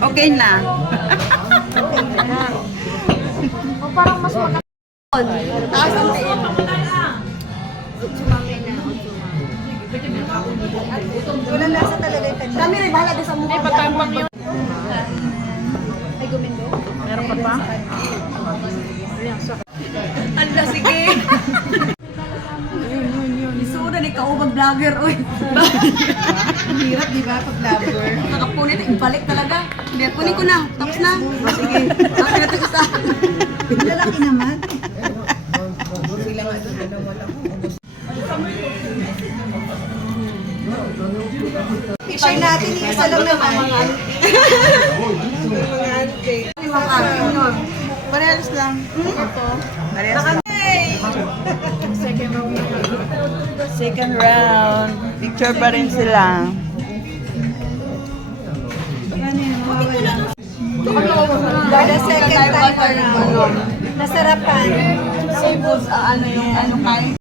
Okay na. O parang mas maganda. Taas ang tiin. Wala lasa talaga yung kanya. Kami rin, bahala din sa mukha. May pagkampang yun. Ay, gumindo? Meron pa pa? Anda, sige. Isuda ni kaubang vlogger, oy. Ang hirap, di ba, pag vlogger? Nakapunit, ibalik talaga. Hindi, kunin ko na. Tapos na. Sige. Ako na ito isa. Lalaki naman. Sila nga doon, wala ko. I-share natin, isa lang naman. Parehas lang. Ito. Parehas lang. Second round. Picture pa rin sila. Dahil second time, nasarapan. Ano yung ano kain?